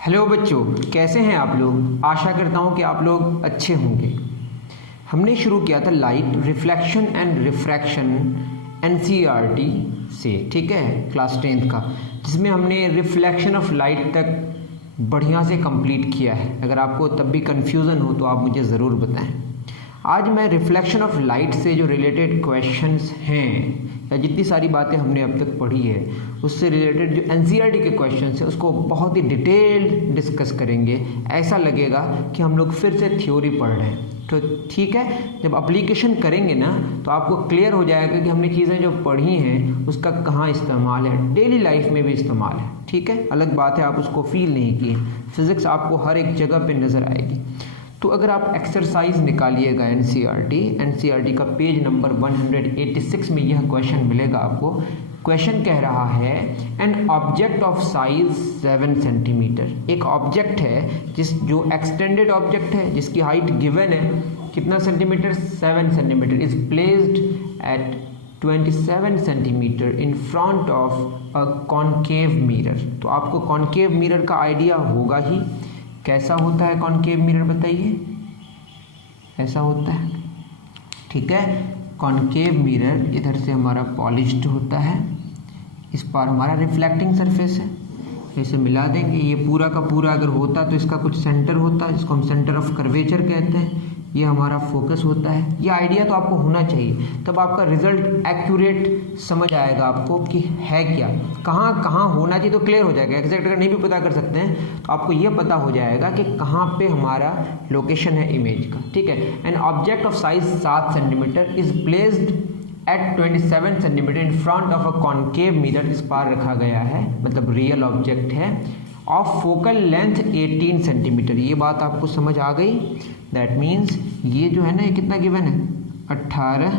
Hello बच्चों, कैसे हैं आप लोग। आशा करता हूं कि आप लोग अच्छे होंगे। हमने शुरू किया था light reflection and refraction NCERT से, ठीक है, क्लास 10th का, जिसमें हमने रिफ्लेक्शन ऑफ लाइट तक बढ़िया से कंप्लीट किया है। अगर आपको तब भी कन्फ्यूज़न हो तो आप मुझे ज़रूर बताएं। आज मैं रिफ्लेक्शन ऑफ लाइट से जो रिलेटेड क्वेश्चंस हैं या जितनी सारी बातें हमने अब तक पढ़ी है उससे रिलेटेड जो एनसीईआरटी के क्वेश्चंस हैं उसको बहुत ही डिटेल्ड डिस्कस करेंगे। ऐसा लगेगा कि हम लोग फिर से थ्योरी पढ़ रहे हैं। तो ठीक है, जब एप्लीकेशन करेंगे ना तो आपको क्लियर हो जाएगा कि हमने चीज़ें जो पढ़ी हैं उसका कहाँ इस्तेमाल है, डेली लाइफ में भी इस्तेमाल है। ठीक है, अलग बात है आप उसको फील नहीं किए, फिज़िक्स आपको हर एक जगह पे नज़र आएगी। तो अगर आप एक्सरसाइज निकालिएगा एनसीईआरटी का पेज नंबर 186 में यह क्वेश्चन मिलेगा आपको। क्वेश्चन कह रहा है an object of size 7 centimetre. एक ऑब्जेक्ट है जो एक्सटेंडेड ऑब्जेक्ट है जिसकी हाइट गिवन है कितना centimetre, 7 centimetre, is placed eight 27 centimetre in front of a concave mirror. तो आपको कॉनकेव मिरर का आइडिया होगा ही। कैसा होता है कॉनकेव मिरर बताइए। ऐसा होता है, ठीक है। कॉनकेव मिरर इधर से हमारा पॉलिश्ड होता है, इस पर हमारा रिफ्लेक्टिंग सरफेस है, इसे मिला देंगे। ये पूरा का पूरा अगर होता तो इसका कुछ सेंटर होता है जिसको हम सेंटर ऑफ कर्वेचर कहते हैं। ये हमारा फोकस होता है। ये आइडिया तो आपको होना चाहिए, तब आपका रिजल्ट एक्यूरेट समझ आएगा आपको कि है क्या, कहाँ कहाँ होना चाहिए, तो क्लियर हो जाएगा। एग्जैक्ट अगर नहीं भी पता कर सकते हैं तो आपको ये पता हो जाएगा कि कहाँ पे हमारा लोकेशन है इमेज का। ठीक है, an object of size 7 centimetre is placed eight 27 centimetre in front of a concave mirror. इस पार रखा गया है, मतलब रियल ऑब्जेक्ट है, ऑफ फोकल लेंथ 18 सेंटीमीटर। ये बात आपको समझ आ गई। दैट मीन्स ये जो है ना, ये कितना गिवन है, 18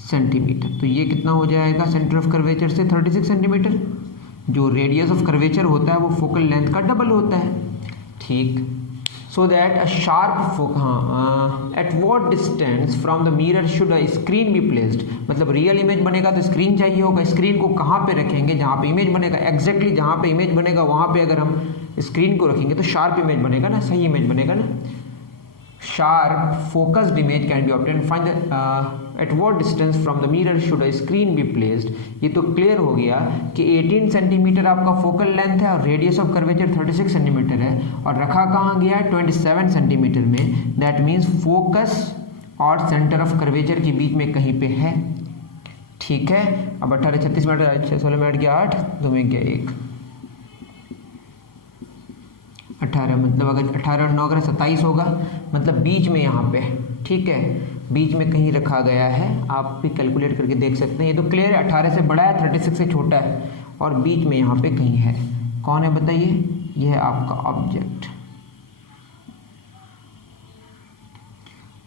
सेंटीमीटर। तो ये कितना हो जाएगा सेंटर ऑफ कर्वेचर से 36 सेंटीमीटर। जो रेडियस ऑफ कर्वेचर होता है वो फोकल लेंथ का डबल होता है। ठीक, सो that a sharp eight what distance from the mirror should a screen be placed. मतलब रियल इमेज बनेगा तो स्क्रीन चाहिए होगा। स्क्रीन को कहाँ पे रखेंगे, जहाँ पे इमेज बनेगा, एग्जैक्टली जहाँ पे इमेज बनेगा वहाँ पे अगर हम स्क्रीन को रखेंगे तो शार्प इमेज बनेगा ना, सही इमेज बनेगा ना। Sharp focused image can be obtain. Find at what distance from the mirror should a screen be placed. ये तो क्लियर हो गया कि 18 सेंटीमीटर आपका फोकल लेंथ है और रेडियस ऑफ कर्वेचर 36 सेंटीमीटर है, और रखा कहाँ गया है 27 सेंटीमीटर में। दैट मीन्स फोकस और सेंटर ऑफ कर्वेचर के बीच में कहीं पे है। ठीक है, अब 18 36 मिनट 16 मिनट गया 8, 2 में गया 1, 18, मतलब अगर 18 और 9 अगर 27 होगा, मतलब बीच में यहाँ पे। ठीक है, बीच में कहीं रखा गया है, आप भी कैलकुलेट करके देख सकते हैं। ये तो क्लियर है, 18 से बड़ा है, 36 से छोटा है, और बीच में यहाँ पे कहीं है। कौन है बताइए, ये है आपका ऑब्जेक्ट।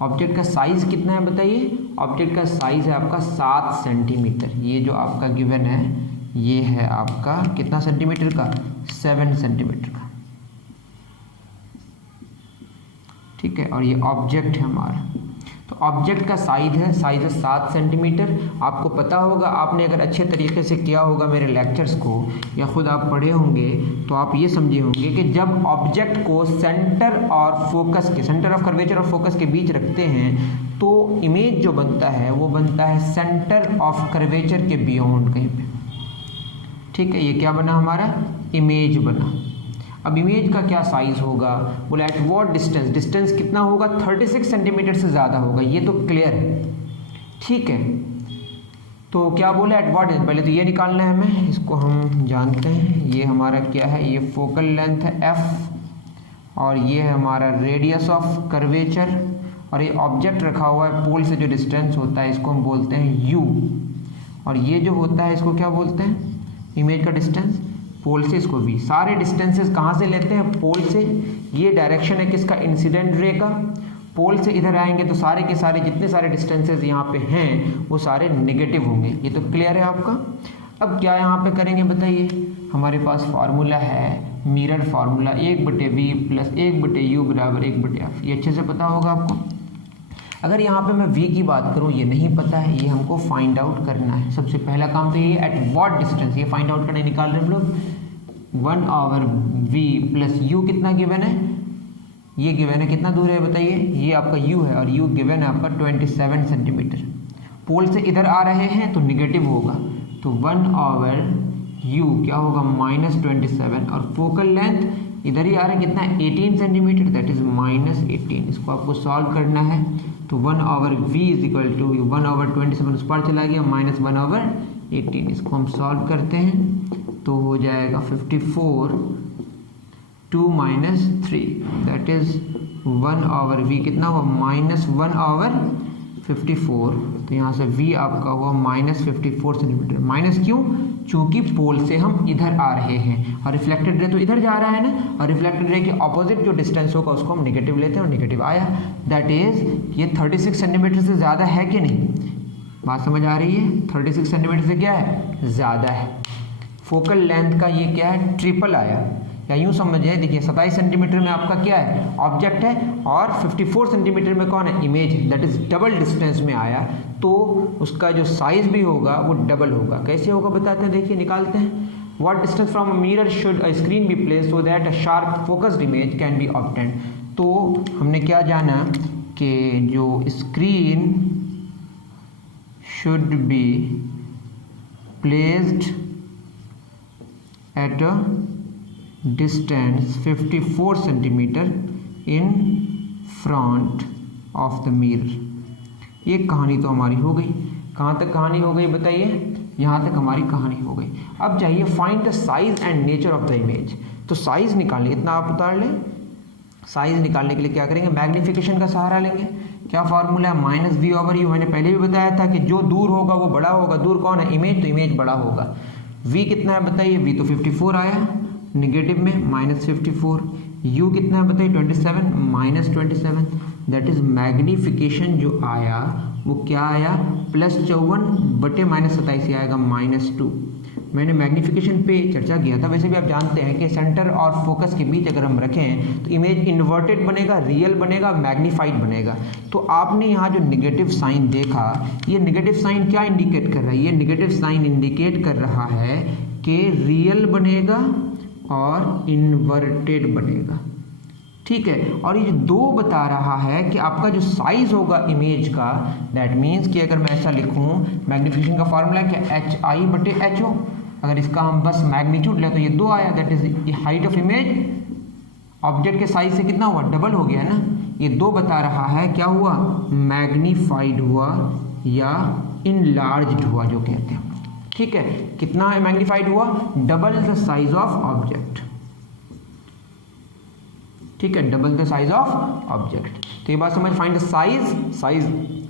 ऑब्जेक्ट का साइज कितना है बताइए। ऑब्जेक्ट का साइज है आपका 7 सेंटीमीटर। ये जो आपका गिवन है ये है आपका कितना सेंटीमीटर का, 7 सेंटीमीटर का। ठीक है, और ये ऑब्जेक्ट है हमारा। तो ऑब्जेक्ट का साइज है 7 सेंटीमीटर। आपको पता होगा, आपने अगर अच्छे तरीके से किया होगा मेरे लेक्चर्स को या खुद आप पढ़े होंगे तो आप ये समझे होंगे कि जब ऑब्जेक्ट को सेंटर और फोकस के, सेंटर ऑफ कर्वेचर और फोकस के बीच रखते हैं तो इमेज जो बनता है वो बनता है सेंटर ऑफ कर्वेचर के बियॉन्ड कहीं पे। ठीक है, ये क्या बना हमारा, इमेज बना। अब इमेज का क्या साइज होगा, बोला एट वॉट डिस्टेंस, डिस्टेंस कितना होगा, 36 सेंटीमीटर से ज़्यादा होगा। ये तो क्लियर है। ठीक है, तो क्या बोला एट वॉट, पहले तो ये निकालना है हमें, इसको हम जानते हैं। ये हमारा क्या है, ये फोकल लेंथ है एफ, और ये है हमारा रेडियस ऑफ कर्वेचर, और ये ऑब्जेक्ट रखा हुआ है पोल से जो डिस्टेंस होता है इसको हम बोलते हैं यू, और ये जो होता है इसको क्या बोलते हैं, इमेज का डिस्टेंस पोल से, इसको भी। सारे डिस्टेंसेस कहाँ से लेते हैं, पोल से। ये डायरेक्शन है किसका, इंसिडेंट रे का। पोल से इधर आएंगे तो सारे के सारे जितने सारे डिस्टेंसेस यहाँ पे हैं वो सारे नेगेटिव होंगे। ये तो क्लियर है आपका। अब क्या यहाँ पे करेंगे बताइए, हमारे पास फार्मूला है mirror formula, 1/v plus 1/u बराबर 1/f। ये अच्छे से पता होगा आपको। अगर यहाँ पे मैं v की बात करूँ, ये नहीं पता है, ये हमको फाइंड आउट करना है। सबसे पहला काम तो ये एट व्हाट डिस्टेंस, ये फाइंड आउट करने निकाल रहे हम लोग। 1/v प्लस u कितना गिवन है, ये गिवन है, कितना दूर है बताइए, ये आपका u है और u गिवन है आपका 27 सेंटीमीटर। पोल से इधर आ रहे हैं तो निगेटिव होगा, तो 1/u क्या होगा -27, और फोकल लेंथ इधर ही आ रहा है कितना 18 सेंटीमीटर, दैट इज -18। इसको आपको सॉल्व करना है, तो 1/v इज इक्वल टू 1/27 उस पर चला गया -1/18। इसको हम सॉल्व करते हैं तो हो जाएगा 54 2 - 3 दैट इज 1/v कितना हुआ -1/54। तो यहाँ से v आपका हुआ -54 सेंटीमीटर। माइनस क्यों, चूंकि पोल से हम इधर आ रहे हैं और रिफ्लेक्टेड रे तो इधर जा रहा है ना, और रिफ्लेक्टेड रे के ऑपोजिट जो डिस्टेंस होगा उसको हम नेगेटिव लेते हैं और नेगेटिव आया, दैट इज ये 36 सेंटीमीटर से ज़्यादा है कि नहीं, बात समझ आ रही है, 36 सेंटीमीटर से क्या है ज़्यादा है। फोकल लेंथ का ये क्या है ट्रिपल आया, या यूँ समझिए, देखिए 27 सेंटीमीटर में आपका क्या है ऑब्जेक्ट है, और 54 सेंटीमीटर में कौन है image, that is double distance में आया, तो उसका जो साइज भी होगा वो डबल होगा। कैसे होगा बताते हैं, देखिए निकालते हैं। What distance from a mirror should a screen be place so that a sharp focused image can be obtained. तो हमने क्या जाना कि जो screen should be placed at a distance 54 centimetre in front of the mirror। ये कहानी तो हमारी हो गई। कहाँ तक कहानी हो गई बताइए, यहाँ तक हमारी कहानी हो गई। अब चाहिए find the size and nature of the image. तो साइज निकालने, इतना आप उतार लें, साइज निकालने के लिए क्या करेंगे, मैग्नीफिकेशन का सहारा लेंगे। क्या फार्मूला है -v/u। मैंने पहले भी बताया था कि जो दूर होगा वो बड़ा होगा। दूर कौन है इमेज, तो इमेज बड़ा होगा। v कितना है बताइए, v तो 54 आया निगेटिव में -54, u कितना है बताइए 27 -27, दैट इज मैग्नीफिकेशन जो आया वो क्या आया +54 बटे -27 आएगा -2। मैंने मैग्नीफिकेशन पे चर्चा किया था। वैसे भी आप जानते हैं कि सेंटर और फोकस के बीच अगर हम रखें तो इमेज इन्वर्टेड बनेगा, रियल बनेगा, मैग्नीफाइड बनेगा। तो आपने यहाँ जो निगेटिव साइन देखा, ये निगेटिव साइन क्या इंडिकेट कर रहा है, ये निगेटिव साइन इंडिकेट कर रहा है कि रियल बनेगा और इन्वर्टेड बनेगा, ठीक है। और ये 2 बता रहा है कि आपका जो साइज होगा इमेज का, दैट मीन्स कि अगर मैं ऐसा लिखूं, मैग्नीफिकेशन का फार्मूला क्या HI/HO, अगर इसका हम बस मैग्नीट्यूड लें तो ये 2 आया, that is height of image object के साइज से कितना हुआ, डबल हो गया ना। ये 2 बता रहा है क्या हुआ, मैग्नीफाइड हुआ या इनलार्ज्ड हुआ जो कहते हैं, ठीक है। कितना मैग्नीफाइड हुआ, double the size of object, ठीक है, double the size of object. तो ये बात समझ। फाइंड द साइज, साइज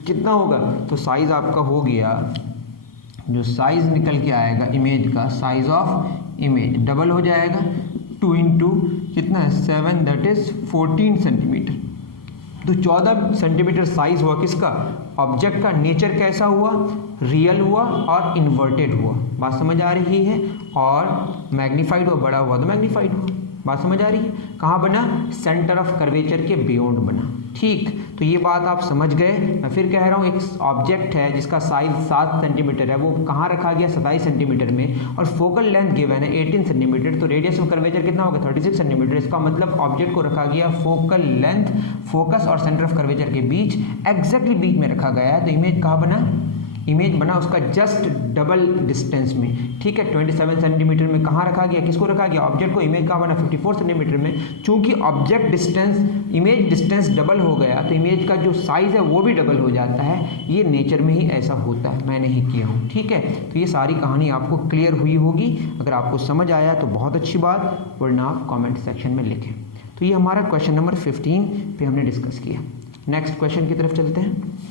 कितना होगा, तो साइज आपका हो गया, जो साइज निकल के आएगा इमेज का, साइज ऑफ इमेज डबल हो जाएगा, 2 × कितना है 7, दैट इज 14 सेंटीमीटर। तो 14 सेंटीमीटर साइज हुआ किसका, ऑब्जेक्ट का। नेचर कैसा हुआ, रियल हुआ और इन्वर्टेड हुआ, बात समझ आ रही है। और मैग्नीफाइड हुआ, बड़ा हुआ तो मैग्नीफाइड हुआ, बात समझ आ रही है। कहाँ बना, सेंटर ऑफ कर्वेचर के बियॉन्ड बना, ठीक। तो ये बात आप समझ गए। मैं फिर कह रहा हूँ, एक ऑब्जेक्ट है जिसका साइज 7 सेंटीमीटर है, वो कहाँ रखा गया 27 सेंटीमीटर में, और फोकल लेंथ गिवन है 18 सेंटीमीटर, तो रेडियस ऑफ कर्वेचर कितना होगा 36 सेंटीमीटर। इसका मतलब ऑब्जेक्ट को रखा गया फोकल लेंथ, फोकस और सेंटर ऑफ कर्वेचर के बीच, एग्जैक्टली बीच में रखा गया है। तो इमेज कहाँ बना, इमेज बना उसका जस्ट डबल डिस्टेंस में, ठीक है। 27 सेंटीमीटर में कहाँ रखा गया, किसको रखा गया, ऑब्जेक्ट को। इमेज कहाँ बना 54 सेंटीमीटर में। चूंकि object distance, image distance double हो गया तो इमेज का जो साइज है वो भी डबल हो जाता है। ये नेचर में ही ऐसा होता है, मैं नहीं किया हूँ, ठीक है। तो ये सारी कहानी आपको क्लियर हुई होगी। अगर आपको समझ आया तो बहुत अच्छी बात, वरना आप कॉमेंट सेक्शन में लिखें। तो ये हमारा क्वेश्चन नंबर 15 पे हमने डिस्कस किया। नेक्स्ट क्वेश्चन की तरफ चलते हैं।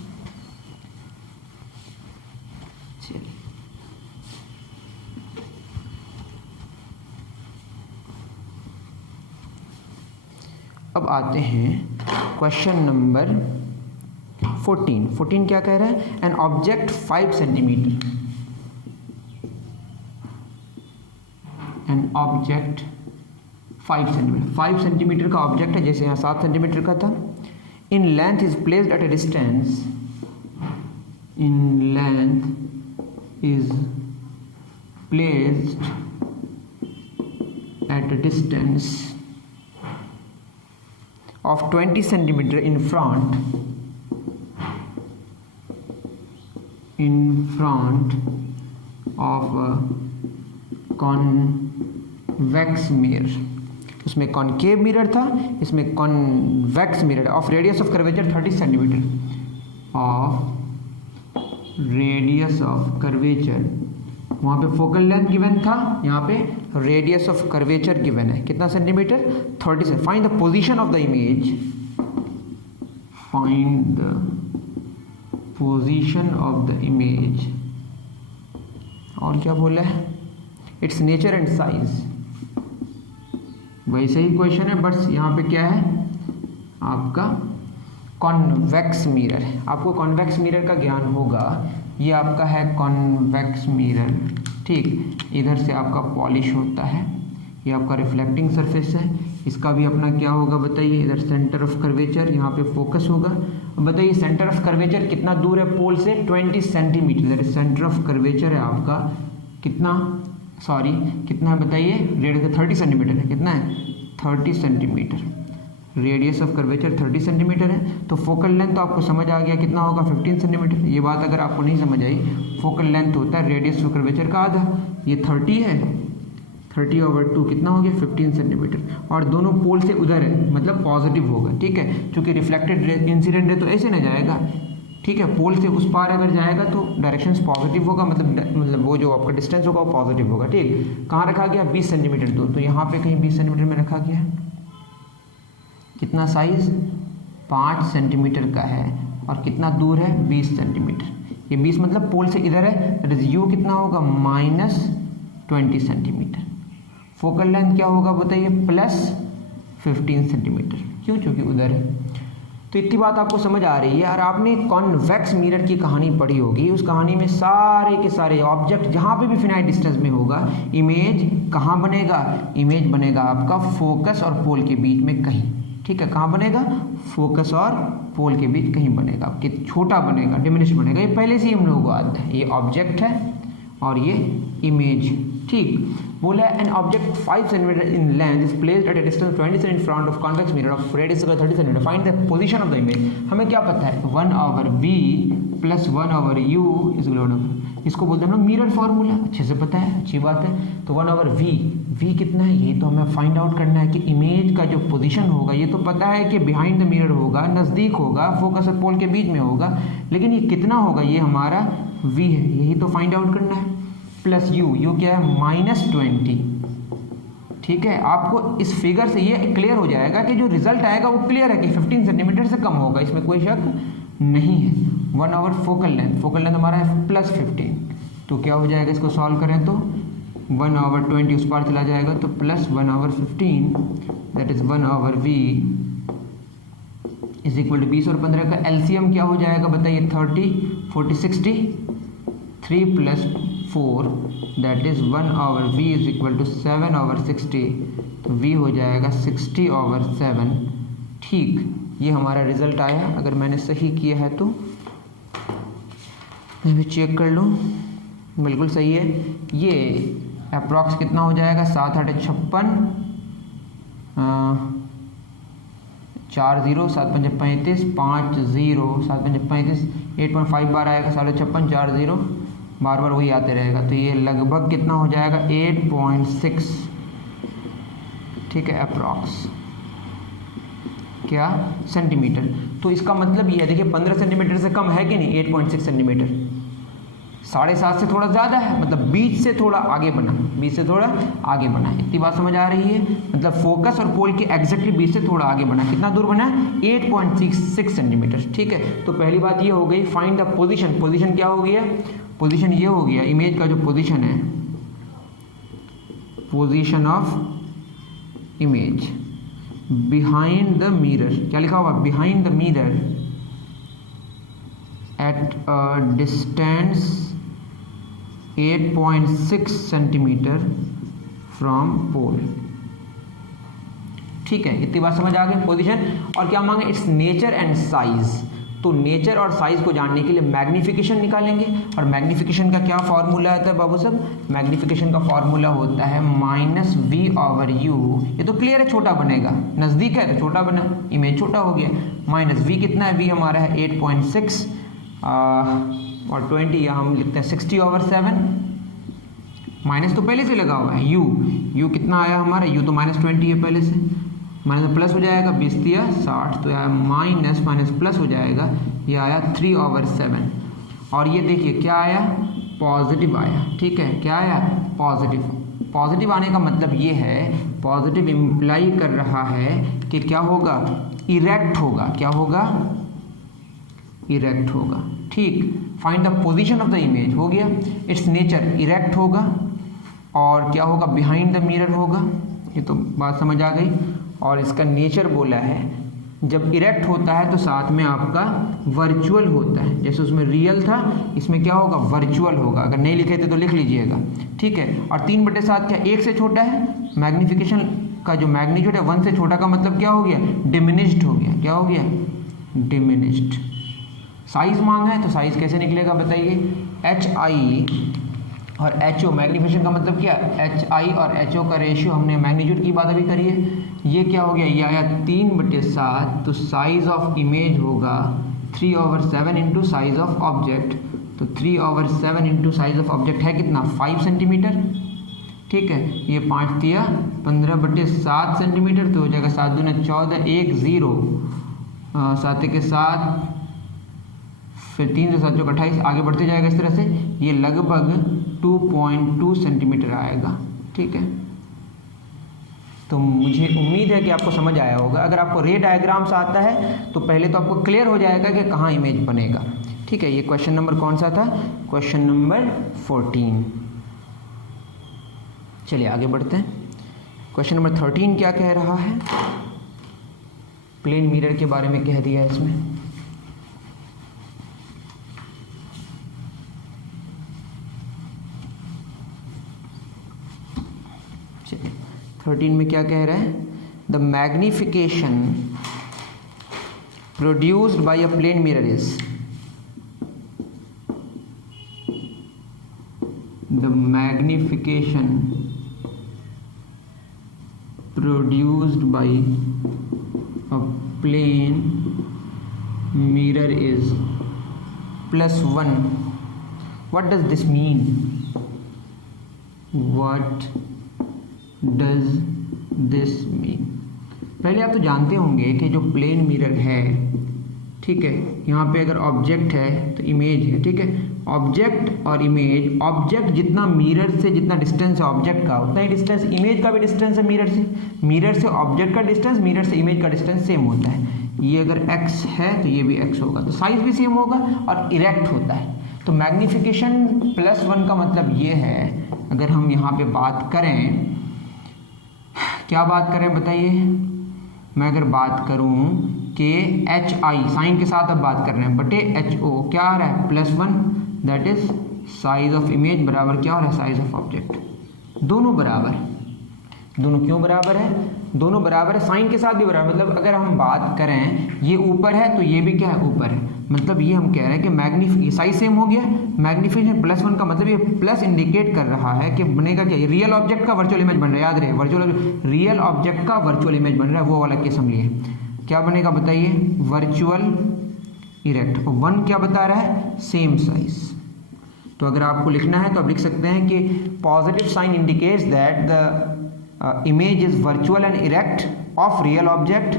अब आते हैं क्वेश्चन नंबर 14 क्या कह रहा है, an object 5 centimetre, an object 5 centimetre, 5 centimetre का ऑब्जेक्ट है, जैसे यहाँ 7 सेंटीमीटर का था। In length is placed eight A distance, in length is placed distance of 20 centimeter in front of a convex mirror. उसमें कॉनकेव मिरर था, इसमें convex mirror of radius of curvature 30 centimetre of radius of curvature. वहाँ पे focal length given था, यहाँ पे radius of curvature given है कितना सेंटीमीटर 30 से। Find the position of the image, find the position of the image. और क्या बोला है, इट्स नेचर एंड साइज। वैसे ही क्वेश्चन है, बट यहाँ पे क्या है आपका कॉन्वेक्स मिरर है। आपको कॉन्वेक्स मिरर का ज्ञान होगा, ये आपका है कॉन्वेक्स मिरर, ठीक। इधर से आपका पॉलिश होता है, ये आपका रिफ्लेक्टिंग सरफेस है। इसका भी अपना क्या होगा बताइए, इधर सेंटर ऑफ कर्वेचर, यहाँ पे फोकस होगा। बताइए सेंटर ऑफ कर्वेचर कितना दूर है पोल से, 20 सेंटीमीटर। सेंटर ऑफ कर्वेचर है आपका कितना, सॉरी कितना है बताइए, रेडियस 30 सेंटीमीटर है, कितना है 30 centimetre. Radius of curvature 30 centimetre है, तो फोकल लेंथ तो आपको समझ आ गया कितना होगा 15 सेंटीमीटर। ये बात अगर आपको नहीं समझ आई, फोकल लेंथ होता है रेडियस ऑफ कर्वेचर का आधा, ये 30 है, 30/2 कितना हो गया 15 सेंटीमीटर। और दोनों पोल से उधर है, मतलब पॉजिटिव होगा, ठीक है, क्योंकि रिफ्लेक्टेड इंसिडेंट है तो ऐसे ना जाएगा, ठीक है। पोल से उस पार अगर जाएगा तो डायरेक्शन पॉजिटिव होगा, मतलब वो जो आपका डिस्टेंस होगा वो पॉजिटिव होगा, ठीक। कहाँ रखा गया 20 सेंटीमीटर दूर, तो यहाँ पे कहीं 20 सेंटीमीटर में रखा गया है। कितना साइज 5 सेंटीमीटर का है, और कितना दूर है 20 सेंटीमीटर। ये 20 मतलब पोल से इधर है, दैट इज यू कितना होगा -20 सेंटीमीटर। फोकल लेंथ क्या होगा बताइए +15 सेंटीमीटर, क्यों, क्योंकि उधर है। तो इतनी बात आपको समझ आ रही है। और आपने कॉन्वेक्स मिरर की कहानी पढ़ी होगी, उस कहानी में सारे के सारे ऑब्जेक्ट जहाँ पे भी फिनाइट डिस्टेंस में होगा, इमेज कहाँ बनेगा, इमेज बनेगा आपका फोकस और पोल के बीच में कहीं, ठीक है। कहाँ बनेगा, फोकस और पोल के बीच कहीं बनेगा, कि छोटा बनेगा, डिमिनिश बनेगा। ये पहले से ही हम लोगों को आता है। ये ऑब्जेक्ट है और ये इमेज, ठीक। बोला an object 5 centimetre in length is placed at a distance 20 centimetre in front of convex mirror of radius 30 centimetre. Find the position of the image. हमें क्या पता है 1/v + 1/u is equal to, इसको बोलते हैं हम लोग मिरर फार्मूला, अच्छे से पता है, अच्छी बात है। तो 1/v, v कितना है, ये तो हमें फाइंड आउट करना है कि इमेज का जो पोजीशन होगा, ये तो पता है कि बिहाइंड द मिरर होगा, नज़दीक होगा, फोकस और पोल के बीच में होगा, लेकिन ये कितना होगा, ये हमारा v है, यही तो फाइंड आउट करना है। प्लस u क्या है -20, ठीक है। आपको इस फिगर से ये क्लियर हो जाएगा कि जो रिजल्ट आएगा वो क्लियर है कि 15 सेंटीमीटर से कम होगा, इसमें कोई शक नहीं है। 1/4 फोकल लेंथ, फोकल लेंथ हमारा है +15, तो क्या हो जाएगा, इसको सॉल्व करें तो 1/20 उस पार चला जाएगा, तो +1/15 that is 1/v is equal to 20 और 15 का एलसीएम क्या हो जाएगा बताइए 30, 40, 60, 3 + 4 that is 1/v is equal to 7/60, तो v हो जाएगा 60/7, ठीक। ये हमारा रिजल्ट आया। अगर मैंने सही किया है तो मैं भी चेक कर लूँ, बिल्कुल सही है। ये अप्रॉक्स कितना हो जाएगा 7 × 8 = 56, 4 0 7 × 5 = 35, 5 0 7 × 5 = 35, 8.5 बार आएगा 56, 4 0 बार बार वही आते रहेगा, तो ये लगभग कितना हो जाएगा 8.6, ठीक है, अप्रॉक्स क्या सेंटीमीटर। तो इसका मतलब ये है, देखिए 15 सेंटीमीटर से कम है कि नहीं, 8.6 सेंटीमीटर, 7.5 से थोड़ा ज़्यादा है, मतलब बीच से थोड़ा आगे बना, बीच से थोड़ा आगे बना। इतनी बात समझ आ रही है, मतलब फोकस और पोल के एग्जैक्टली बीच से थोड़ा आगे बना। कितना दूर बना, 8.66 सेंटीमीटर, ठीक है। तो पहली बात ये हो गई, फाइंड द पोजीशन। पोजीशन क्या हो गया, पोजीशन ये हो गया, इमेज का जो पोजीशन है, position of image behind the mirror, क्या लिखा हुआ, behind the mirror at a distance 8.6 centimetre from pole, ठीक है। इतनी बात समझ आ गई पोजीशन। और क्या मांगे, इट्स नेचर एंड साइज। तो तो नेचर और साइज को जानने के लिए मैग्नीफिकेशन निकालेंगे, और मैग्नीफिकेशन का क्या फॉर्मूला आता है बाबू साहब? मैग्नीफिकेशन का फॉर्मूला होता है -v/u। ये तो क्लियर है, छोटा बनेगा, नज़दीक है तो छोटा बना, इमेज छोटा हो गया। -v कितना है? v हमारा है 8.6 और 20 या हम लिखते हैं 60/7। माइनस तो पहले से लगा हुआ है, u कितना आया हमारा? u तो -20 है पहले से, माइनस प्लस हो जाएगा, 20 दिया 60, तो आया माइनस प्लस हो जाएगा, ये आया 3/7। और ये देखिए क्या आया? पॉजिटिव आया। ठीक है, क्या आया? पॉजिटिव। पॉजिटिव आने का मतलब ये है, पॉजिटिव इम्प्लाई कर रहा है कि क्या होगा? इरेक्ट होगा। क्या होगा? इरेक्ट होगा। ठीक, find the position of the image, हो गया। इट्स नेचर इरेक्ट होगा, और क्या होगा? बिहाइंड द मिरर होगा। ये तो बात समझ आ गई। और इसका नेचर बोला है, जब इरेक्ट होता है तो साथ में आपका वर्चुअल होता है, जैसे उसमें रियल था, इसमें क्या होगा? वर्चुअल होगा। अगर नहीं लिखे थे तो लिख लीजिएगा। ठीक है, और 3/7 क्या 1 से छोटा है? मैग्नीफिकेशन का जो मैग्नीट्यूड है 1 से छोटा का मतलब क्या हो गया? डिमिनिश्ड हो गया। क्या हो गया? डिमिनिश्ड। साइज मांगा है तो साइज कैसे निकलेगा बताइए? HI और HO, मैग्नीफिकेशन का मतलब क्या? HI और HO का रेशियो, हमने मैग्नीट्यूड की बात अभी करी है। ये क्या हो गया? ये आया 3/7, तो साइज ऑफ इमेज होगा 3/7 इंटू साइज ऑफ ऑब्जेक्ट। तो 3/7 इंटू साइज ऑफ ऑब्जेक्ट है कितना? 5 सेंटीमीटर। ठीक है, ये 5 दिया 15/7 सेंटीमीटर, तो हो जाएगा 7 दूना 14, 1 0, 7 के 7, फिर 3 से 7 जो 28, आगे बढ़ते जाएगा इस तरह से। ये लगभग 2.2 सेंटीमीटर आएगा। ठीक है, तो मुझे उम्मीद है कि आपको समझ आया होगा। अगर आपको रे डायग्राम्स आता है तो पहले तो आपको क्लियर हो जाएगा कि कहाँ इमेज बनेगा। ठीक है, ये क्वेश्चन नंबर कौन सा था? Question number 14। चलिए आगे बढ़ते हैं। क्वेश्चन नंबर 13 क्या कह रहा है? प्लेन मिरर के बारे में कह दिया है इसमें। चलिए 13 में क्या कह रहा है? The magnification produced by a plane mirror is, the magnification produced by a plane mirror is +1। What does this mean? What does this mean? पहले आप तो जानते होंगे कि जो प्लेन मिरर है, ठीक है, यहाँ पे अगर ऑब्जेक्ट है तो इमेज है। ठीक है, ऑब्जेक्ट और इमेज, ऑब्जेक्ट जितना मिरर से जितना डिस्टेंस है ऑब्जेक्ट का, उतना ही डिस्टेंस इमेज का भी डिस्टेंस है मिरर से। मिरर से ऑब्जेक्ट का डिस्टेंस, मिरर से इमेज का डिस्टेंस सेम होता है। ये अगर x है तो ये भी x होगा, तो साइज भी सेम होगा और इरेक्ट होता है। तो मैग्निफिकेशन +1 का मतलब ये है, अगर हम यहाँ पे बात करें, क्या बात करें बताइए? मैं अगर बात करूं कि HI, साइन के साथ अब बात कर रहे हैं, बटे HO क्या आ रहा है? +1, that is size of image बराबर क्या हो रहा है? Size of object. दोनों बराबर, दोनों क्यों बराबर है? दोनों बराबर है, साइन के साथ भी बराबर। मतलब अगर हम बात करें ये ऊपर है तो ये भी क्या है? ऊपर है। मतलब ये हम कह रहे हैं कि मैग्नीफिकेशन साइज सेम हो गया। मैग्नीफिकेशन +1 का मतलब ये प्लस इंडिकेट कर रहा है कि बनेगा क्या? रियल ऑब्जेक्ट का वर्चुअल इमेज बन रहा है। याद रहे, वर्चुअल रियल ऑब्जेक्ट का वर्चुअल इमेज बन रहा है, वो वाला केस हम लिए। क्या बनेगा बताइए? Virtual erect. 1 क्या बता रहा है? Same size. तो अगर आपको लिखना है तो आप लिख सकते हैं कि positive sign indicates that the image is virtual and erect of real object,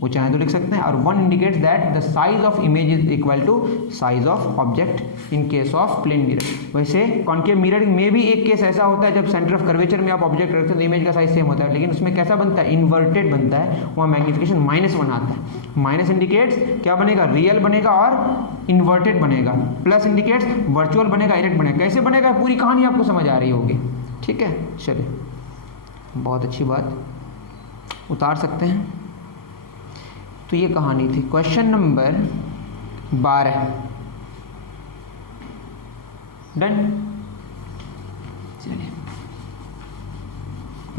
वो चाहे तो लिख सकते हैं। और 1 indicates that the size of image is equal to size of object in case of plane mirror। वैसे कॉन्केव मिरर में भी एक केस ऐसा होता है जब सेंटर ऑफ कर्वेचर में आप ऑब्जेक्ट रखते हैं तो इमेज का साइज सेम होता है, लेकिन उसमें कैसा बनता है? इन्वर्टेड बनता है, वहाँ मैग्निफिकेशन -1 आता है। माइनस इंडिकेट्स क्या बनेगा? रियल बनेगा और इन्वर्टेड बनेगा। प्लस इंडिकेट्स वर्चुअल बनेगा, इरेक्ट बनेगा। कैसे बनेगा? पूरी कहानी आपको समझ आ रही होगी। ठीक है, चलिए, बहुत अच्छी बात, उतार सकते हैं। तो ये कहानी थी। Question number 12 done. चलिए,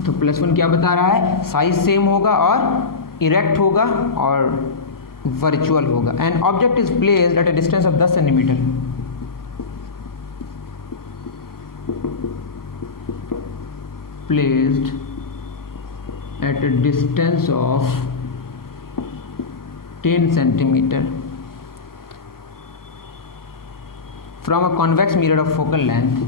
तो +1 क्या बता रहा है? साइज सेम होगा और इरेक्ट होगा, और वर्चुअल होगा। An object is placed at a distance of 10 centimetre, placed at a distance of 10 centimetre from a convex mirror of focal length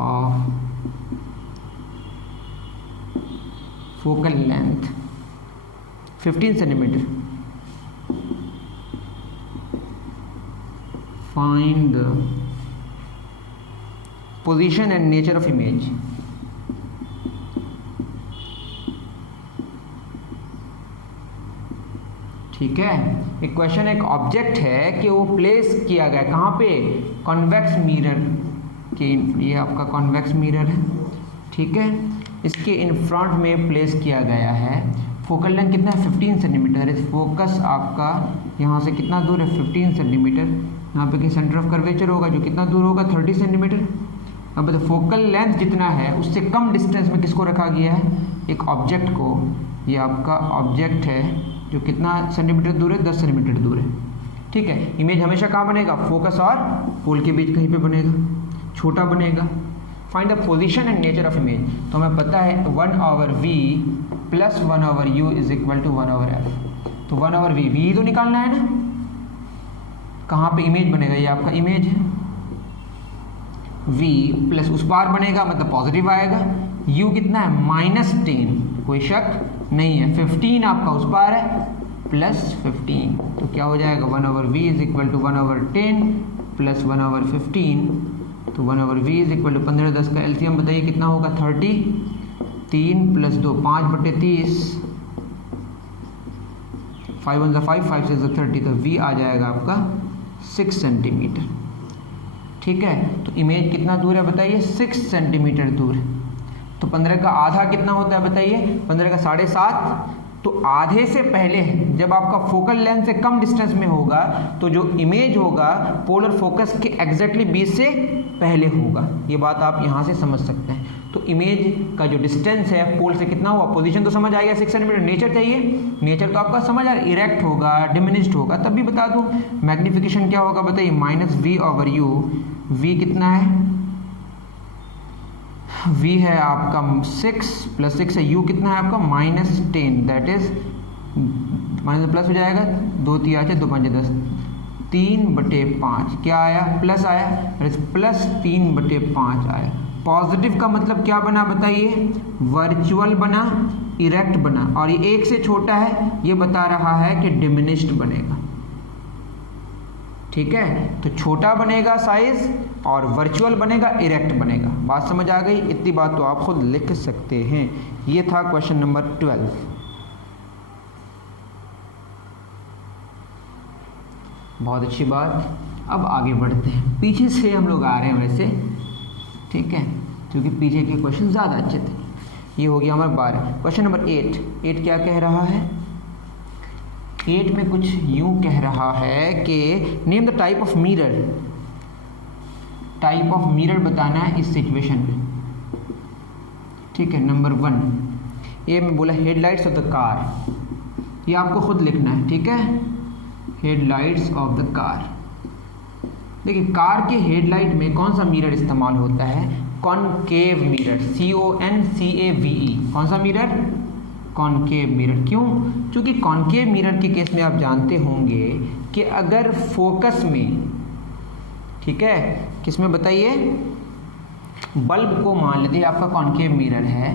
of 15 centimeter. Find the position and nature of image. ठीक है, एक question, एक object है कि वो place किया गया कहाँ पे, कॉन्वेक्स मिरर के, ये आपका कॉन्वेक्स मिरर है, ठीक है, इसके इन फ्रंट में प्लेस किया गया है। फोकल लेंथ कितना है, 15 सेंटीमीटर। इस फोकस आपका यहाँ से कितना दूर है, 15 सेंटीमीटर। यहाँ पे कि सेंटर ऑफ कर्वेचर होगा जो कितना दूर होगा, 30 सेंटीमीटर। अब तो फोकल लेंथ जितना है उससे कम डिस्टेंस में किसको रखा गया है, एक ऑब्जेक्ट को। ये आपका ऑब्जेक्ट है जो कितना सेंटीमीटर दूर है, 10 सेंटीमीटर दूर है, ठीक है। इमेज हमेशा कहाँ बनेगा, फोकस और पोल के बीच कहीं पे बनेगा, छोटा बनेगा। Find the position and nature of image. तो हमें पता है 1/v plus 1/u is equal to 1/f। तो 1/v, v तो निकालना है ना, कहाँ पे इमेज बनेगा, ये आपका इमेज है। v प्लस उस पार बनेगा मतलब पॉजिटिव आएगा। u कितना है, -10, कोई शक नहीं है। 15 आपका उस पार है, प्लस 15, तो क्या हो जाएगा 1/v is equal to 1/10 plus 1/15। तो 1/v इज इक्वल टू 15, 10 का एलसीएम बताइए कितना होगा, 30। 3 प्लस 2 5/30, 5 1 5, 5 6 30, तो v आ जाएगा आपका 6 सेंटीमीटर, ठीक है। तो इमेज कितना दूर है बताइए, 6 सेंटीमीटर दूर है। तो 15 का आधा कितना होता है बताइए, 15 का 7.5। तो आधे से पहले जब आपका फोकल लेंथ से कम डिस्टेंस में होगा तो जो इमेज होगा पोलर फोकस के एग्जैक्टली बीच से पहले होगा। ये बात आप यहाँ से समझ सकते हैं। तो इमेज का जो डिस्टेंस है पोल से कितना हुआ, पोजीशन तो समझ आ गया 6 सेंटीमीटर। नेचर चाहिए, नेचर तो आपका समझ आ रहा है, इरेक्ट होगा, डिमिनिश्ड होगा, तब भी बता दूँ। मैग्नीफिकेशन क्या होगा बताइए, -v/u। v कितना है, v है आपका 6 प्लस 6 है, u कितना है आपका -10, दैट इज माइनस प्लस हो जाएगा, 2 3 8 2 5 10, 3/5 क्या आया, प्लस आया, प्लस 3/5 आया। पॉजिटिव का मतलब क्या बना बताइए, वर्चुअल बना, इरेक्ट बना, और ये 1 से छोटा है, ये बता रहा है कि डिमिनिश्ड बनेगा, ठीक है। तो छोटा बनेगा साइज और वर्चुअल बनेगा, इरेक्ट बनेगा। बात समझ आ गई, इतनी बात तो आप खुद लिख सकते हैं। ये था क्वेश्चन नंबर 12। बहुत अच्छी बात। अब आगे बढ़ते हैं, पीछे से हम लोग आ रहे हैं वैसे, ठीक है, क्योंकि पीछे के क्वेश्चन ज़्यादा अच्छे थे। ये हो गया हमारा 12। क्वेश्चन नंबर 8 क्या कह रहा है, 8 में कुछ यूं कह रहा है कि name the type of mirror, type of mirror बताना है इस सिचुएशन में, ठीक है। नंबर 1 ये में बोला हेडलाइट्स ऑफ द कार, ये आपको खुद लिखना है, ठीक है। हेडलाइट्स ऑफ द कार, देखिए कार के हेडलाइट में कौन सा मिरर इस्तेमाल होता है, कॉनकेव मिरर, CONCAVE। कौन सा मिरर, कॉनकेव मिरर। क्यों, क्योंकि कॉनकेव मिरर के केस में आप जानते होंगे कि अगर फोकस में, ठीक है, किस में बताइए, बल्ब को मान लेते हैं आपका कॉनकेव मिरर है,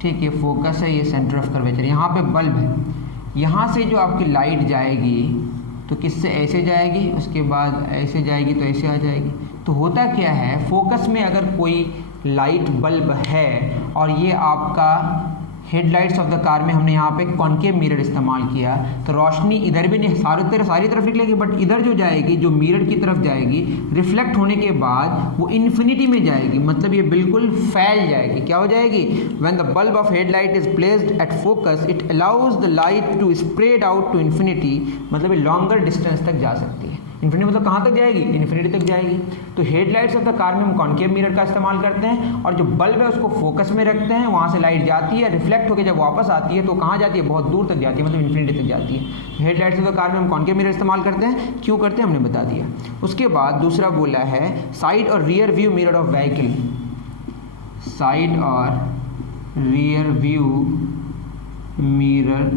ठीक है, फोकस है, ये सेंटर ऑफ कर्वेचर, यहाँ पे बल्ब है, यहाँ से जो आपकी लाइट जाएगी तो किससे ऐसे जाएगी, उसके बाद ऐसे जाएगी तो ऐसे आ जाएगी। तो होता क्या है, फोकस में अगर कोई लाइट बल्ब है और ये आपका हेडलाइट्स ऑफ द कार में हमने यहाँ पे कॉनकेव मिरर इस्तेमाल किया, तो रोशनी इधर भी नहीं, सारी तरफ निकलेगी, बट इधर जो जाएगी, जो मिरर की तरफ जाएगी, रिफ्लेक्ट होने के बाद वो इन्फिनिटी में जाएगी, मतलब ये बिल्कुल फैल जाएगी। क्या हो जाएगी, when the bulb of headlight is placed at focus it allows the light to spread out to infinity, मतलब ये लॉन्गर डिस्टेंस तक जा सकती है। इन्फिनिटी मतलब कहाँ तक जाएगी, इन्फिनिटी तक जाएगी। तो हेडलाइट्स ऑफ द कार में हम कॉन्केव मिरर का इस्तेमाल करते हैं, और जो बल्ब है उसको फोकस में रखते हैं, वहाँ से लाइट जाती है, रिफ्लेक्ट होकर जब वापस आती है तो कहाँ जाती है, बहुत दूर तक जाती है, मतलब इन्फिनिटी तक जाती है। हेडलाइट्स ऑफ द कार में हम कॉन्केव मिरर इस्तेमाल करते हैं, क्यों करते हैं हमने बता दिया। उसके बाद दूसरा बोला है साइड और rear view mirror of vehicle, side और rear view mirror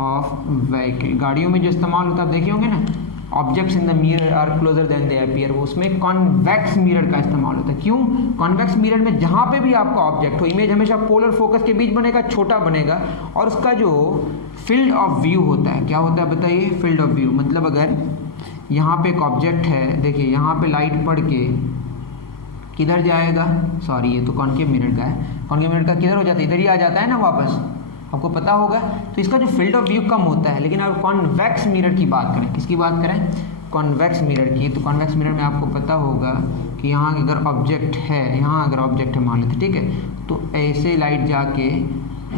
of vehicle, गाड़ियों में जो इस्तेमाल होता है आप देखे होंगे ना, objects in the mirror are closer than they appear, वो उसमें कॉन्वेक्स मिरर का इस्तेमाल होता है। क्यों, कॉन्वेक्स मिरर में जहाँ पे भी आपका ऑब्जेक्ट हो, इमेज हमेशा पोलर फोकस के बीच बनेगा, छोटा बनेगा, और उसका जो फील्ड ऑफ व्यू होता है, क्या होता है बताइए, फील्ड ऑफ व्यू मतलब अगर यहाँ पे एक ऑब्जेक्ट है, देखिए यहाँ पे लाइट पड़ के किधर जाएगा, सॉरी ये तो कॉन्केव मिरर का है, कॉन्केव मिरर का किधर हो जाता है, इधर ही आ जाता है ना वापस, आपको पता होगा। तो इसका जो फील्ड ऑफ व्यू कम होता है। लेकिन अगर कॉन्वेक्स मिरर की बात करें, किसकी बात करें, कॉन्वेक्स मिरर की, तो कॉन्वेक्स मिरर में आपको पता होगा कि यहाँ अगर ऑब्जेक्ट है, यहाँ अगर ऑब्जेक्ट है मान लेते, ठीक है, तो ऐसे लाइट जाके,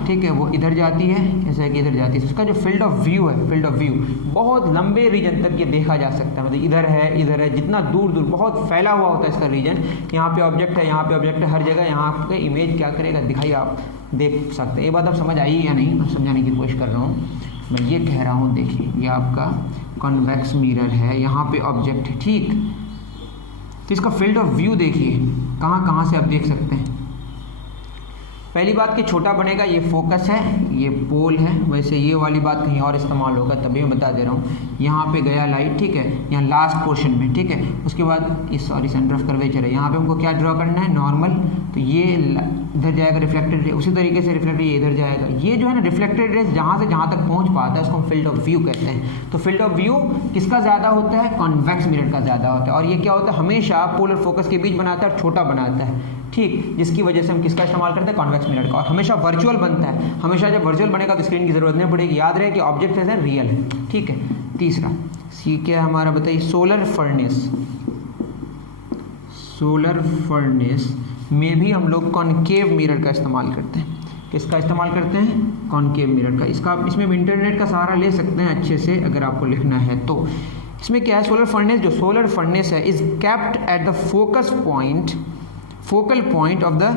ठीक है, वो इधर जाती है, ऐसे कि इधर जाती है, उसका जो फील्ड ऑफ व्यू है, फील्ड ऑफ व्यू बहुत लंबे रीजन तक ये देखा जा सकता है, मतलब इधर है, जितना दूर दूर बहुत फैला हुआ होता है इसका रीजन। यहाँ पे ऑब्जेक्ट है, यहाँ पे ऑब्जेक्ट है, हर जगह यहाँ पे इमेज क्या करेगा, दिखाई आप देख सकते हैं। ये बात आप समझ आई या नहीं, मैं समझाने की कोशिश कर रहा हूँ। मैं ये कह रहा हूँ, देखिए ये आपका कॉन्वेक्स मिरर है, यहाँ पे ऑब्जेक्ट है, ठीक, तो इसका फील्ड ऑफ व्यू देखिए कहाँ कहाँ से आप देख सकते हैं। पहली बात कि छोटा बनेगा, ये फोकस है, ये पोल है, वैसे ये वाली बात कहीं और इस्तेमाल होगा, तभी मैं बता दे रहा हूँ। यहाँ पे गया लाइट, ठीक है, यहाँ लास्ट पोर्शन में, ठीक है, उसके बाद इस सॉरी सेंटर ऑफ कर्वेचर है, यहाँ पे हमको क्या ड्रॉ करना है, नॉर्मल, तो ये इधर जाएगा रिफ्लेक्टेड रे, उसी तरीके से रिफ्लेक्टेड ये इधर जाएगा। ये जो है ना रिफ्लेक्टेड रेस जहाँ से जहाँ तक पहुँच पाता है उसको हम फील्ड ऑफ व्यू कहते हैं। तो फील्ड ऑफ व्यू किसका ज़्यादा होता है, कॉन्वेक्स मिरर का ज़्यादा होता है, और ये क्या होता है, हमेशा पोलर फोकस के बीच बनाता है और छोटा बनाता है, ठीक, जिसकी वजह से हम किसका इस्तेमाल करते हैं, कॉन्वेक्स मिरर का, और हमेशा वर्चुअल बनता है। हमेशा जब वर्चुअल बनेगा तो स्क्रीन की जरूरत नहीं पड़ेगी, याद रहे कि ऑब्जेक्ट है रियल है, ठीक है। तीसरा सी क्या है हमारा बताइए, सोलर फर्नेस, सोलर फर्नेस में भी हम लोग कॉनकेव मिरर का इस्तेमाल करते हैं। किसका इस्तेमाल करते हैं, कॉनकेव मिरर का। इसका इसमें भी इंटरनेट का सहारा ले सकते हैं अच्छे से अगर आपको लिखना है तो। इसमें क्या है, सोलर फर्नेस, जो सोलर फर्नेस है is kept at the focus point, focal point of the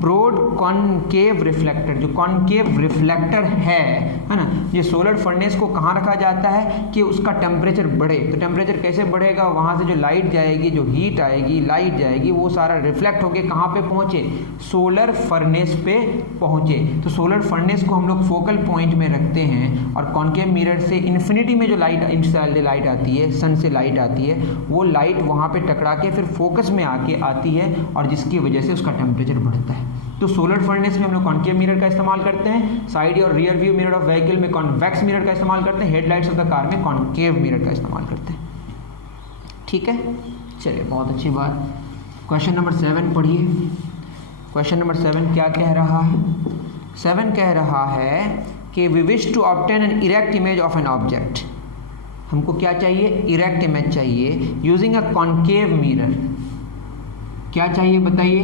broad concave reflector, जो कॉनकेव रिफ्लेक्टर है ना, ये सोलर फर्नेस को कहाँ रखा जाता है कि उसका टेम्परेचर बढ़े। तो टेम्परेचर कैसे बढ़ेगा, वहाँ से जो लाइट जाएगी, जो हीट आएगी, लाइट जाएगी, वो सारा रिफ्लेक्ट होके कहाँ पे पहुँचे, सोलर फर्नेस पे पहुँचे। तो सोलर फर्नेस को हम लोग फोकल पॉइंट में रखते हैं, और कॉनकेव मिरर से इन्फिनिटी में जो लाइट आती है, सन से लाइट आती है, वो लाइट वहाँ पे टकरा के फिर फोकस में आके आती है, और जिसकी वजह से उसका टेम्परेचर बढ़ता है। तो सोलर फर्नेस में हम लोग कॉनकेव मिरर का इस्तेमाल करते हैं, साइड और rear view mirror of vehicle में कॉन्वेक्स मिरर का इस्तेमाल करते हैं, हेडलाइट्स ऑफ द कार में कॉनकेव मिरर का इस्तेमाल करते हैं, ठीक है। चलिए बहुत अच्छी बात। क्वेश्चन नंबर 7 पढ़िए। क्वेश्चन नंबर 7 क्या कह रहा है, 7 कह रहा है कि we wish to obtain an erect image of an object. हमको क्या चाहिए, इरेक्ट इमेज चाहिए यूजिंग अ कॉनकेव मिरर। क्या चाहिए बताइए,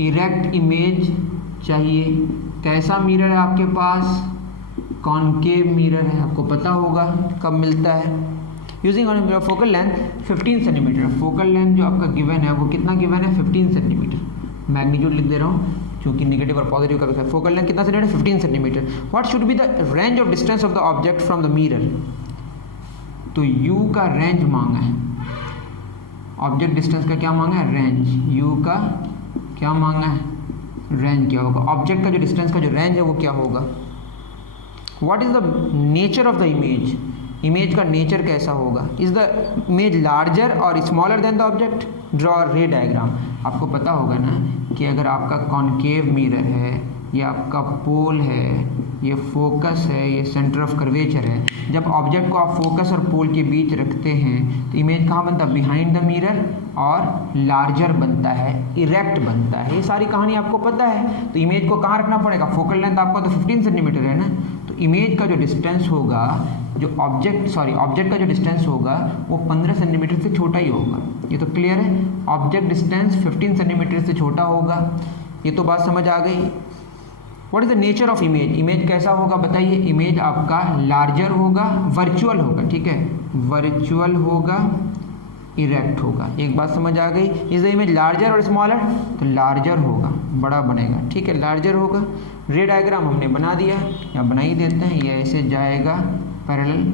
इरेक्ट इमेज चाहिए। कैसा मिरर है आपके पास, कॉनकेव मिरर है, आपको पता होगा कब मिलता है। Using focal length 15 centimetre, focal length जो आपका गिवन है वो कितना गिवन है, 15 सेंटीमीटर। मैग्नीट्यूड लिख दे रहा हूँ क्योंकि नेगेटिव और पॉजिटिव का भी है। फोकल लेंथ कितना centimetre, 15 centimetre. What should be the range of distance of the object from the mirror. तो यू का रेंज मांगा है, ऑब्जेक्ट डिस्टेंस का क्या मांगा है, रेंज। यू का क्या मांगा है, रेंज क्या होगा, ऑब्जेक्ट का जो डिस्टेंस का जो रेंज है वो क्या होगा। What is the nature of the image, image का नेचर कैसा होगा। इज द इमेज लार्जर और smaller than the object. Draw रे डायग्राम। आपको पता होगा ना कि अगर आपका कॉनकेव मिरर है, ये आपका पोल है, ये फोकस है, ये सेंटर ऑफ कर्वेचर है, जब ऑब्जेक्ट को आप फोकस और पोल के बीच रखते हैं तो इमेज कहाँ बनता है, बिहाइंड द मिरर, और लार्जर बनता है, इरेक्ट बनता है। ये सारी कहानी आपको पता है। तो इमेज को कहाँ रखना पड़ेगा, फोकल लेंथ आपका तो 15 सेंटीमीटर है ना, तो इमेज का जो डिस्टेंस होगा, जो ऑब्जेक्ट का जो डिस्टेंस होगा वो 15 सेंटीमीटर से छोटा ही होगा। ये तो क्लियर है, ऑब्जेक्ट डिस्टेंस 15 सेंटीमीटर से छोटा होगा। ये तो बात समझ आ गई। What is the nature of image, image कैसा होगा बताइए। इमेज आपका लार्जर होगा, वर्चुअल होगा, ठीक है, वर्चुअल होगा, इरेक्ट होगा। एक बात समझ आ गई? इज द इमेज लार्जर और स्मॉलर? तो लार्जर होगा, बड़ा बनेगा, ठीक है, लार्जर होगा। रे डायग्राम हमने बना दिया है या बना ही देते हैं। ये ऐसे जाएगा पैरेलल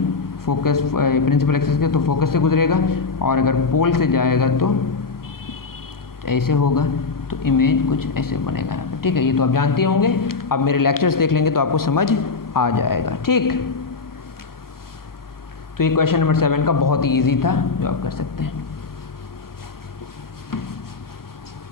फोकस प्रिंसिपल एक्सिस के, तो फोकस से गुजरेगा, और अगर पोल से जाएगा तो ऐसे होगा, तो इमेज कुछ ऐसे बनेगा, ठीक है। ये तो आप जानते होंगे, आप मेरे लेक्चर्स देख लेंगे तो आपको समझ आ जाएगा, ठीक। तो ये क्वेश्चन नंबर 7 का बहुत ही ईजी था, जो आप कर सकते हैं।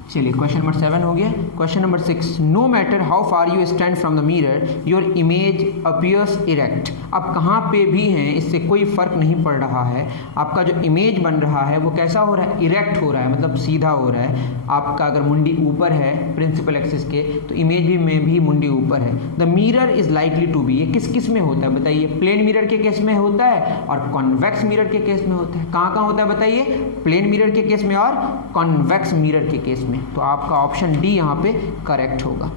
चलिए क्वेश्चन नंबर 7 हो गया। Question number 6, no matter how far you stand from the mirror your image appears erect. आप कहाँ पे भी हैं इससे कोई फर्क नहीं पड़ रहा है, आपका जो इमेज बन रहा है वो कैसा हो रहा है? इरेक्ट हो रहा है, मतलब सीधा हो रहा है। आपका अगर मुंडी ऊपर है प्रिंसिपल एक्सिस के, तो इमेज में भी मुंडी ऊपर है। The mirror is likely to be, ये किस किस में होता है बताइए? प्लेन मिरर के केस में होता है और कॉन्वेक्स मिरर के केस में होता है। कहाँ कहाँ होता है बताइए? प्लेन मिरर के केस में और कॉन्वेक्स मिरर के केस में। तो आपका ऑप्शन डी यहाँ पे करेक्ट होगा।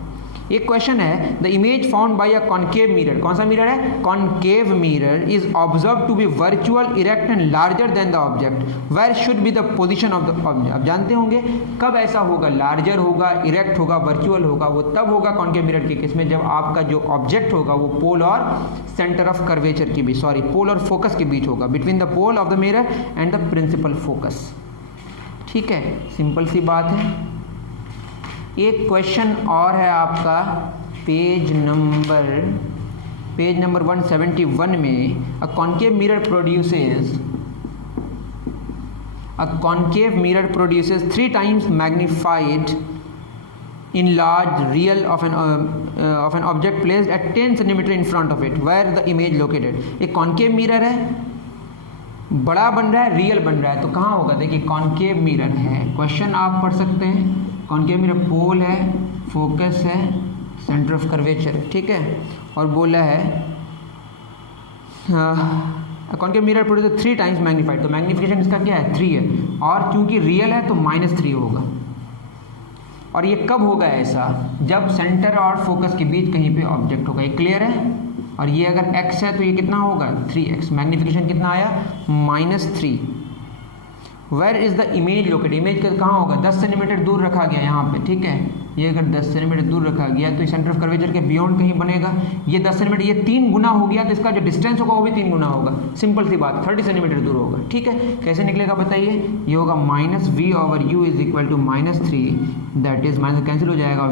एक क्वेश्चन है, the image found by a concave mirror, कौन सा मिरर है? Concave mirror is observe to be virtual, erect and larger than the object, where should be the position of the object. आप जानते होंगे कब ऐसा होगा, लार्जर होगा, इरेक्ट होगा, वर्चुअल होगा, वो तब होगा कॉन्केव मिरर के केस में जब आपका जो ऑब्जेक्ट होगा वो पोल और सेंटर ऑफ कर्वेचर के बीच, सॉरी पोल और फोकस के बीच होगा, between the pole of the mirror and the principal focus, ठीक है, सिंपल सी बात है। एक क्वेश्चन और है आपका पेज नंबर 171 में, अ concave mirror produces 3 times magnified enlarged real of an object placed at 10 cm in front of it, where the image located। एक कॉन्केव मिरर है, बड़ा बन रहा है, रियल बन रहा है, तो कहाँ होगा? देखिए कॉन्केव मिरर है, क्वेश्चन आप पढ़ सकते हैं, कॉन्केव मिरर पोल है, फोकस है, सेंटर ऑफ कर्वेचर है, ठीक है, और बोला है concave mirror produce 3 times magnified, तो मैग्नीफिकेशन इसका क्या है? 3 है, और क्योंकि रियल है तो -3 होगा। और ये कब होगा ऐसा? जब सेंटर और फोकस के बीच कहीं पे ऑब्जेक्ट होगा। ये क्लियर है? और ये अगर x है तो ये कितना होगा? 3x। मैग्नीफिकेशन कितना आया? -3। Where is the image located, image कहाँ होगा? 10 सेंटीमीटर दूर रखा गया यहाँ पे, ठीक है, ये अगर 10 सेंटीमीटर दूर रखा गया तो सेंटर ऑफ कर्वेचर के बियॉन्ड कहीं बनेगा। ये 10 सेंटीमीटर, ये 3 गुना हो गया तो इसका जो डिस्टेंस होगा वो भी 3 गुना होगा। सिंपल सी बात, 30 सेंटीमीटर दूर होगा, ठीक है। कैसे निकलेगा बताइए? ये होगा -v/u is equal to -3, that is minus cancel हो जाएगा।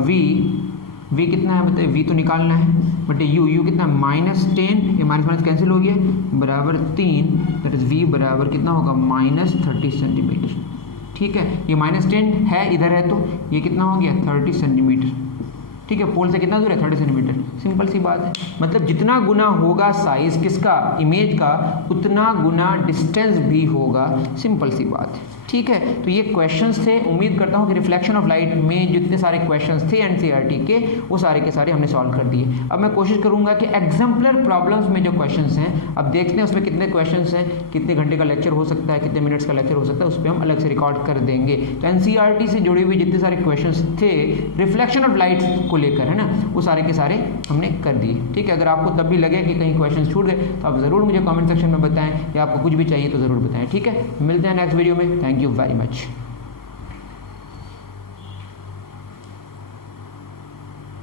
v कितना है बताइए? v तो निकालना है, बट u कितना? -10, ये माइनस कैंसिल हो गया, बराबर 3, दैट इज v बराबर कितना होगा? -30 सेंटीमीटर, ठीक है। ये -10 है, इधर है तो ये कितना हो गया? 30 सेंटीमीटर, ठीक है। पोल से कितना दूर है? 30 सेंटीमीटर, सिंपल सी बात है। मतलब जितना गुना होगा साइज किसका? इमेज का, उतना गुना डिस्टेंस भी होगा, सिंपल सी बात है, ठीक है। तो ये क्वेश्चंस थे, उम्मीद करता हूँ कि रिफ्लेक्शन ऑफ लाइट में जितने सारे क्वेश्चंस थे एनसीईआरटी के, वो सारे के सारे हमने सॉल्व कर दिए। अब मैं कोशिश करूँगा कि एग्जाम्पलर प्रॉब्लम्स में जो क्वेश्चंस हैं, अब देखते हैं उसमें कितने क्वेश्चंस हैं, कितने घंटे का लेक्चर हो सकता है, कितने मिनट्स का लेक्चर हो सकता है, उस पर हम अलग से रिकॉर्ड कर देंगे। तो एनसीईआरटी से जुड़े हुए जितने सारे क्वेश्चंस थे रिफ्लेक्शन ऑफ लाइट को लेकर, है ना, वो सारे के सारे हमने कर दिए, ठीक है। अगर आपको तब भी लगे कि कहीं क्वेश्चन छूट गए तो आप ज़रूर मुझे कमेंट सेक्शन में बताएं, या आपको कुछ भी चाहिए तो ज़रूर बताएं, ठीक है। मिलते हैं नेक्स्ट वीडियो में। Thank you very much.